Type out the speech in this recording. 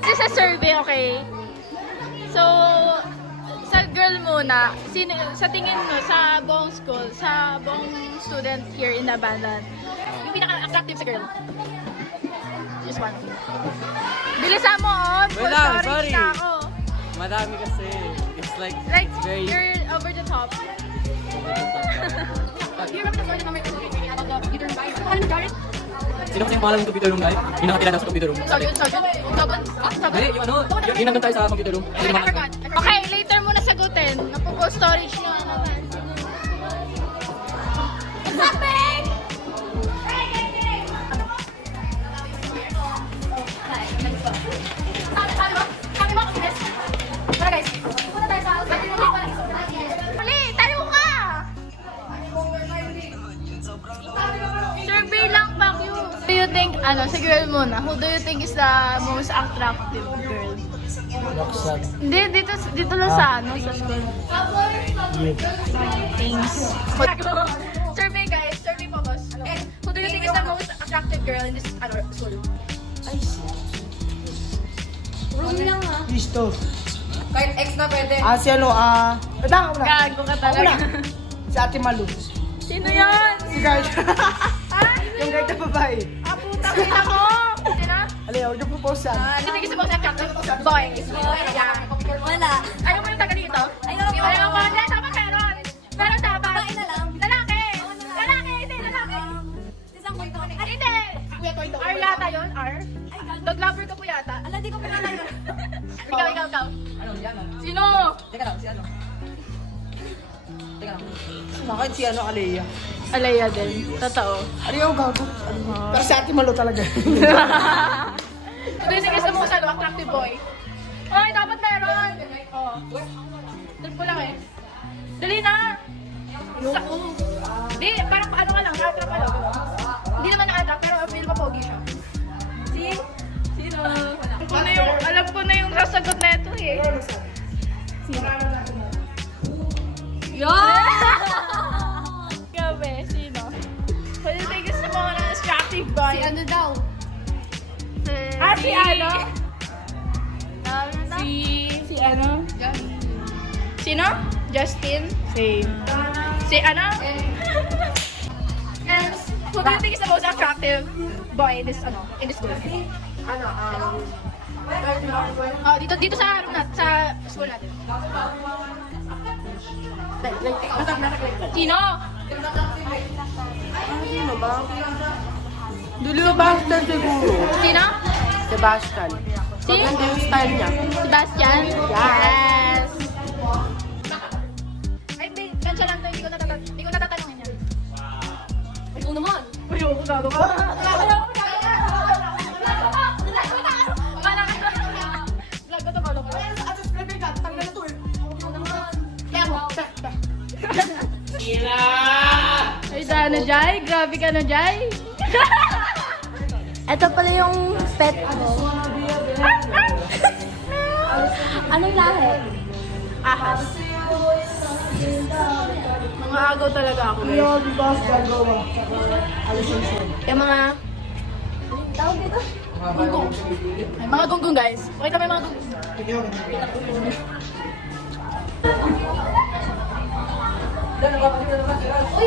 This is a survey, okay? So, sa girl muna, sino, sa tingin mo, sa buong school, sa buong student here in Labanan, yung pinaka-attractive sa girl? Just one. Bilisan mo, oh! Wait lang, sorry. Na ako. Madami kasi. It's like very... You're over the top. Do you remember the story number 2 about the computer room guy? Ano Jared? Sino kasi yung pangalan ng computer room guy? Yung nakatira na sa computer room. Sergeant? Sabon? Hindi, yung ano, yung nandun tayo sa computer room. I forgot. Okay, later mo na sagutin. Napupo storage nyo. What's happening? Survey lang, Bakyo. Do you think, sa girl muna, who do you think is the most attractive girl? Hindi, dito lang sa school. Thanks. Survey guys, survey po boss. Who do you think is the most attractive girl in this school? Room lang ha. Listo. Kahit ex na pwede. Si ano, tama mo na. Gago ka talaga. Si Ate Malu. Sino yan? Si guard. Yung guard na babae. Putang ina mo! Sino? Alay, huwag niyo propose yan. Do you think is the most attractive boy? Yeah. Wala. Ayaw mo yung taga dito? Ayaw mo. Hindi, dapat meron. Meron dapat. Babae na lang. Lalaki! Lalaki! Hindi, lalaki! Isang kwento. Hindi! R yata yun? R? Dog lover ka po yata. Ala, di ko pinala yun. Ikaw. Ano, si ano? Sino? Teka lang, si ano? Teka lang. Bakit si ano, Alea? Alaya din. Totoo. Ano yung gago? Pero si Ate Malu talaga. Ito yung sige sa mga attractive boy. Ay, dapat meron! Oo. Trip ko lang eh. Dali na! Di, parang ano ka lang, na-attract ka lang. Hindi naman na-attract, pero feel pa pogi siya. See? Sino? Alam ko na yung sasagot na ito eh. Sino? Yan! Gabi, sino? Pwede tayo gusto mo ng attractive boy. Si ano daw? Si ano? Si ano? Sino? Justin? Si ano? And who do you think is the most attractive boy in this school? Oh, dito sa school natin. Sino? Sino ba? Sebastian siguro. Sino? Sebastian. Si? Maganda yung style niya. Sebastian? Yes! Ay, hindi. Kansya lang to. Hindi ko natatanungin yan. Ay, oo naman. Ayoko, gago ka. Vlog ko to, follow ko. Ay, sana, Jai. Grabe ka na, Jai. Ito pala yung pet mo. Anong lahi? Ahas. Mga agaw talaga ako, guys. Yung di ba gagawa? Yung mga Tawag dito? gunggong. Ay, mga gunggong, guys. Pakita mo yung mga gunggong. Uy,